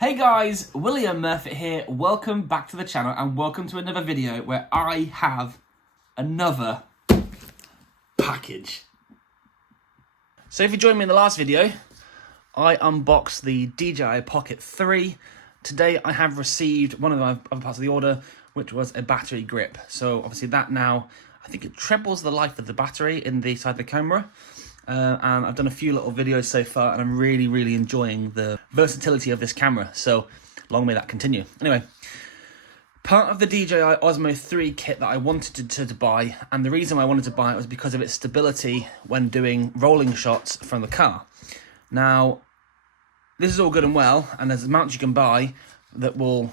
Hey guys, William Murphy here. Welcome back to the channel and welcome to another video where I have another package. So if you joined me in the last video, I unboxed the DJI Pocket 3. Today I have received one of the other parts of the order, which was a battery grip. So obviously that now, I think it trebles the life of the battery in the side of the camera. And I've done a few little videos so far and I'm really enjoying the versatility of this camera, so long may that continue. Anyway, part of the DJI Osmo 3 kit that I wanted to buy, and the reason I wanted to buy it was because of its stability when doing rolling shots from the car. Now, this is all good and well, and there's mounts you can buy that will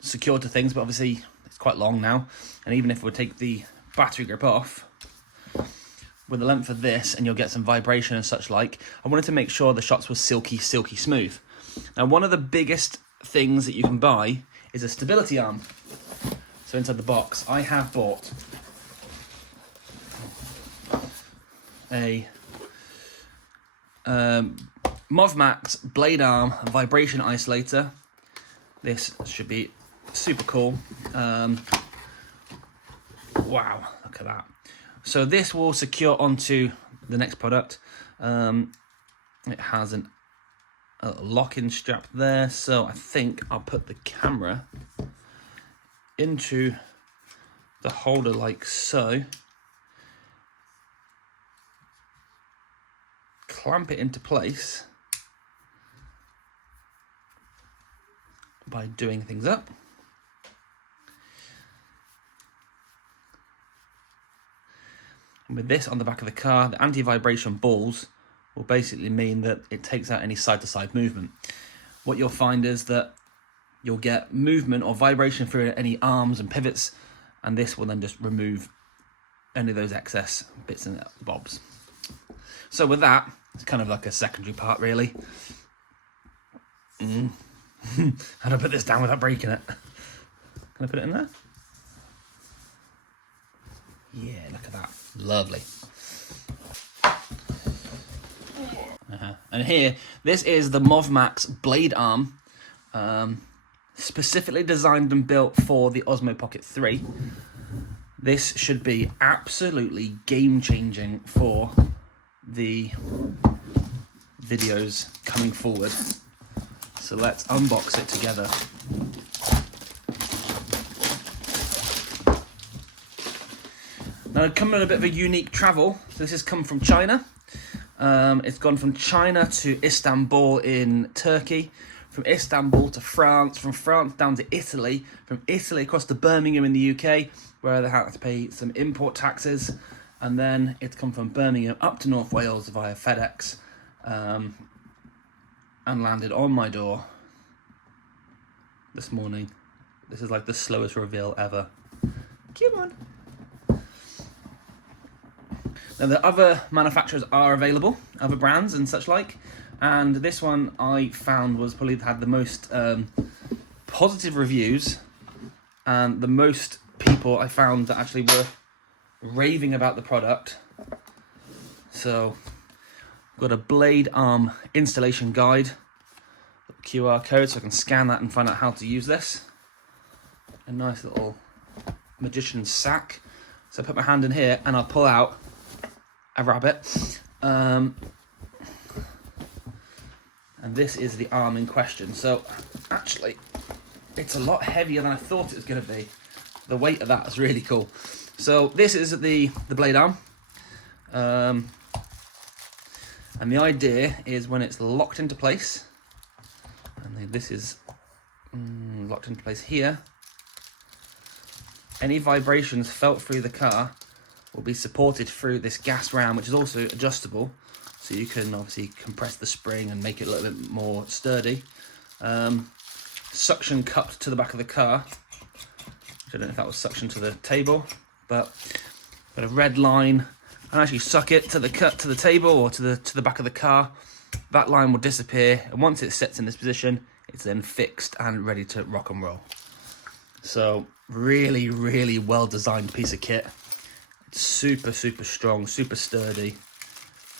secure to things, but obviously it's quite long now, and even if we take the battery grip off, with the length of this, and you'll get some vibration and such like, I wanted to make sure the shots were silky smooth. Now, one of the biggest things that you can buy is a stability arm. So inside the box, I have bought a MOVMax Blade Arm vibration isolator. This should be super cool. Wow, look at that. So this will secure onto the next product. It has a lock-in strap there, so I think I'll put the camera into the holder like so. Clamp it into place by doing things up. And with this on the back of the car, the anti-vibration balls will basically mean that it takes out any side-to-side movement. What you'll find is that you'll get movement or vibration through any arms and pivots, and this will then just remove any of those excess bits and bobs. So with that, it's kind of like a secondary part, really. How do I put this down without breaking it? Can I put it in there? Yeah, look at that. Lovely. And here, this is the MOVMax Blade Arm, specifically designed and built for the Osmo Pocket 3. This should be absolutely game-changing for the videos coming forward. So let's unbox it together. Now, it's come on a bit of a unique travel. So this has come from China. It's gone from China to Istanbul in Turkey, from Istanbul to France, from France down to Italy, from Italy across to Birmingham in the UK, where they had to pay some import taxes, and then it's come from Birmingham up to North Wales via FedEx, and landed on my door this morning. This is like the slowest reveal ever. Come on. Now, the other manufacturers are available, other brands and such like, and this one I found was probably had the most positive reviews, and the most people I found that actually were raving about the product. So, I've got a blade arm installation guide, QR code, so I can scan that and find out how to use this. A nice little magician's sack. So I put my hand in here and I'll pull out a rabbit, and this is the arm in question. So actually it's a lot heavier than I thought it was going to be. The weight of that is really cool. So this is the blade arm, and the idea is when it's locked into place, and this is locked into place here, any vibrations felt through the car will be supported through this gas ram, which is also adjustable, so you can obviously compress the spring and make it a little bit more sturdy. Suction cupped to the back of the car. I don't know if that was suction to the table, but got a red line, and actually suck it to the table or to the back of the car. That line will disappear, and once it sits in this position, it's then fixed and ready to rock and roll. So really well designed piece of kit. It's super strong, super sturdy,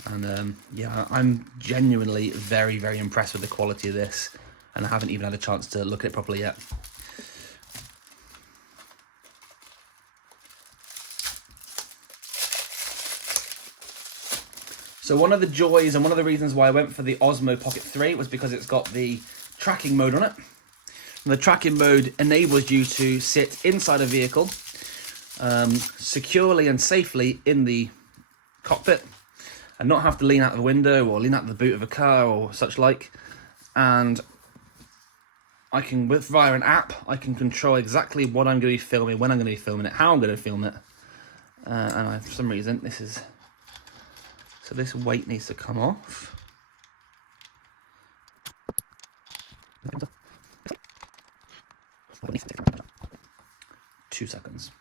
and yeah, I'm genuinely very impressed with the quality of this. and I haven't even had a chance to look at it properly yet. So one of the joys and one of the reasons why I went for the Osmo Pocket 3 was because it's got the tracking mode on it. And the tracking mode enables you to sit inside a vehicle securely and safely in the cockpit and not have to lean out the window or lean out the boot of a car or such like. And I can, via an app, I can control exactly what I'm going to be filming, when I'm going to be filming it, how I'm going to film it. And for some reason, so this weight needs to come off. 2 seconds.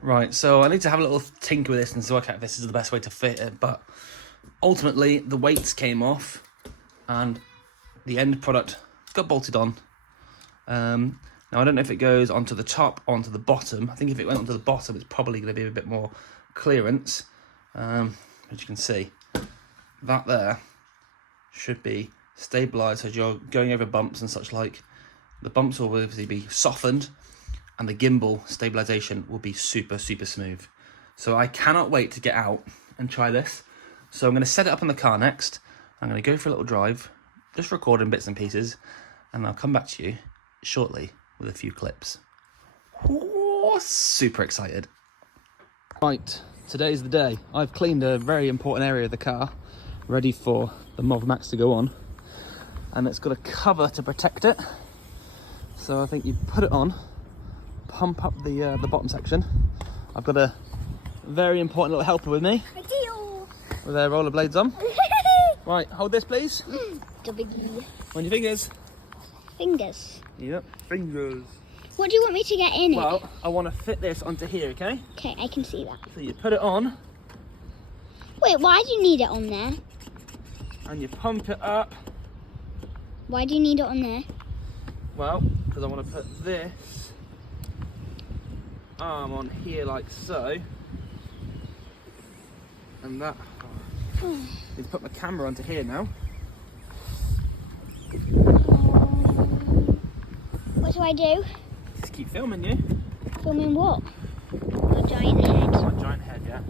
Right, so I need to have a little tinker with this and work out if this is the best way to fit it, but ultimately the weights came off and the end product got bolted on. Now I don't know if it goes onto the top or onto the bottom. I think if it went onto the bottom, it's probably going to be a bit more clearance. As you can see, that there should be stabilised as you're going over bumps and such like. The bumps will obviously be softened and the gimbal stabilisation will be super smooth. So I cannot wait to get out and try this. So I'm going to set it up in the car next. I'm going to go for a little drive, just recording bits and pieces, and I'll come back to you shortly with a few clips. Oh, super excited. Right, today's the day. I've cleaned a very important area of the car, ready for the MOVMax to go on. And it's got a cover to protect it. So I think you put it on, pump up the bottom section. I've got a very important little helper with me. With their rollerblades on. Right, hold this please. The biggie. On your fingers. Fingers? Yep, fingers. What do you want me to get in it? Well, I want to fit this onto here, okay? Okay, I can see that. So you put it on. Wait, why do you need it on there? And you pump it up. Why do you need it on there? Well, because I want to put this arm on here like so. And that. I need to put my camera onto here now. What do I do? Just keep filming you. Filming what? A giant head. My giant head, yeah.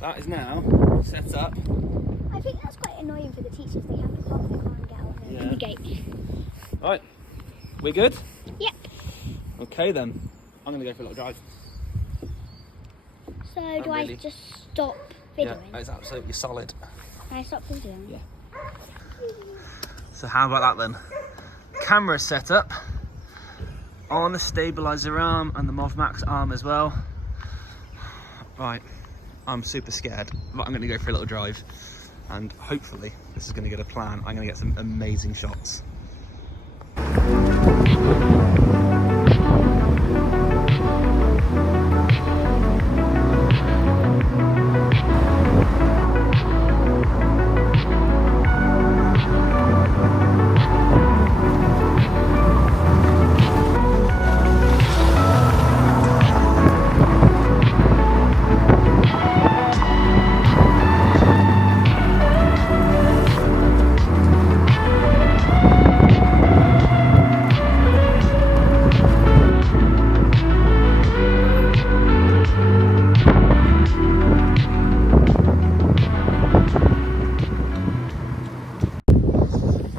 That is now set up. I think that's quite annoying for the teachers. They have to park the car and get out in the gate. Right, we good? Yep. Okay then, I'm going to go for a little drive. So do I just stop videoing? Yeah, it's absolutely solid. Can I stop videoing? Yeah. So how about that then? Camera set up on the stabilizer arm and the MOVMax arm as well. Right, I'm super scared, but I'm going to go for a little drive and hopefully this is going to get a plan. I'm going to get some amazing shots.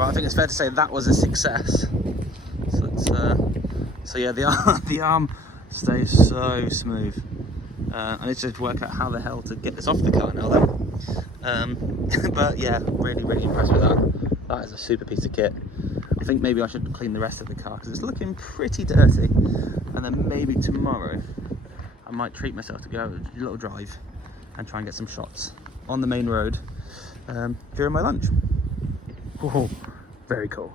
I think it's fair to say that was a success. So yeah, the arm stays so smooth. I need to work out how the hell to get this off the car now though. But yeah, really impressed with that. That is a super piece of kit. I think maybe I should clean the rest of the car because it's looking pretty dirty. And then maybe tomorrow I might treat myself to go a little drive and try and get some shots on the main road during my lunch. Oh, very cool.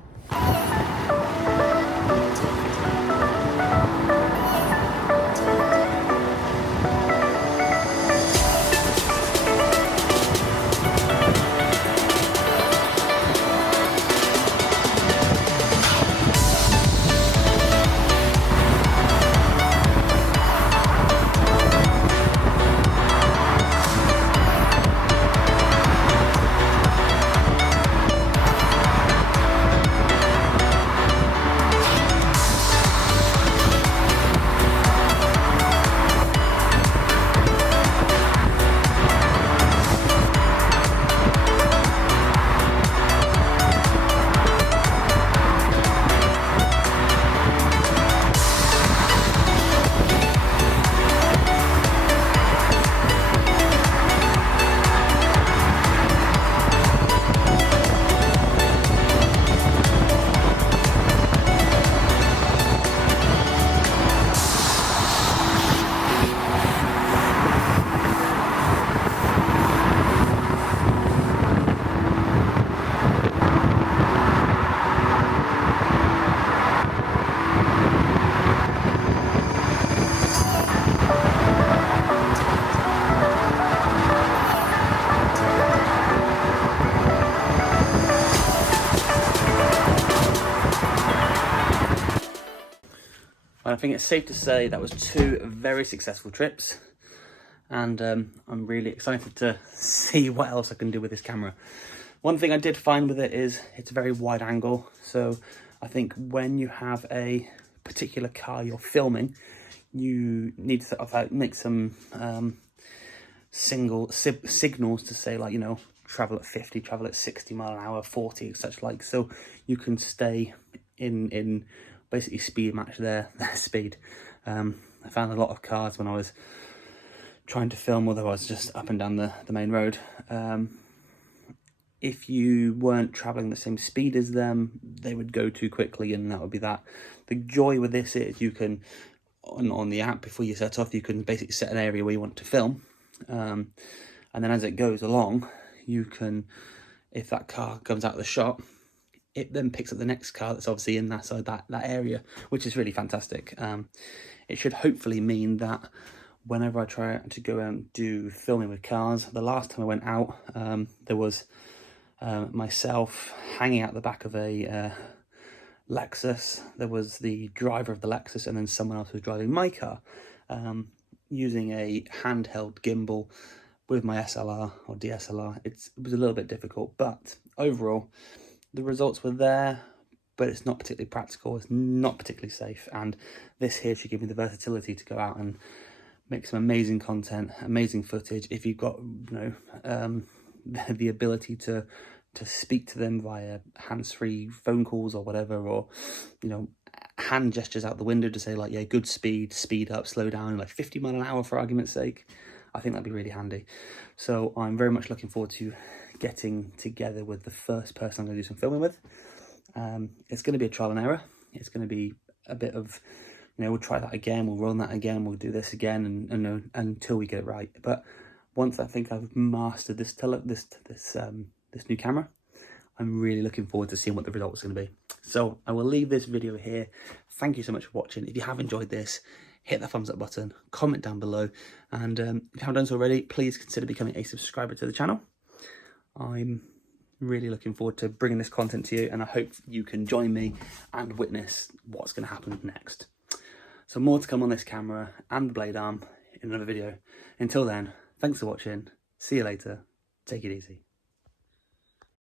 I think it's safe to say that was 2 very successful trips, and I'm really excited to see what else I can do with this camera. One thing I did find with it is it's a very wide angle, so I think when you have a particular car you're filming, you need to sort of make some signals to say, like, you know, travel at 50, travel at 60 mile an hour, 40, such like, so you can stay in basically speed match their speed. I found a lot of cars when I was trying to film, although I was just up and down the main road, if you weren't traveling the same speed as them, they would go too quickly, and that would be that. The joy with this is you can, on the app, before you set off, you can basically set an area where you want to film, and then as it goes along, you can, if that car comes out of the shot, it then picks up the next car that's obviously in that side, that area, which is really fantastic. It should hopefully mean that whenever I try to go out and do filming with cars, the last time I went out, there was myself hanging out the back of a Lexus. There was the driver of the Lexus, and then someone else was driving my car, using a handheld gimbal with my SLR or DSLR. It was a little bit difficult, but overall the results were there, but it's not particularly practical, it's not particularly safe, and this here should give me the versatility to go out and make some amazing content, amazing footage. If you've got, you know, the ability to speak to them via hands-free phone calls or whatever, or, you know, hand gestures out the window to say, like, yeah, good speed, speed up, slow down, like 50 mile an hour for argument's sake, I think that'd be really handy. So I'm very much looking forward to getting together with the first person I'm going to do some filming with. It's going to be a trial and error. It's going to be a bit of, you know, we'll try that again, we'll run that again, we'll do this again, and until we get it right. But once I think I've mastered this new camera, I'm really looking forward to seeing what the results are going to be. So I will leave this video here. Thank you so much for watching. If you have enjoyed this, hit the thumbs up button, comment down below, and if you haven't done so already, please consider becoming a subscriber to the channel. I'm really looking forward to bringing this content to you, and I hope you can join me and witness what's going to happen next. So more to come on this camera and the Blade Arm in another video. Until then, thanks for watching. See you later. Take it easy.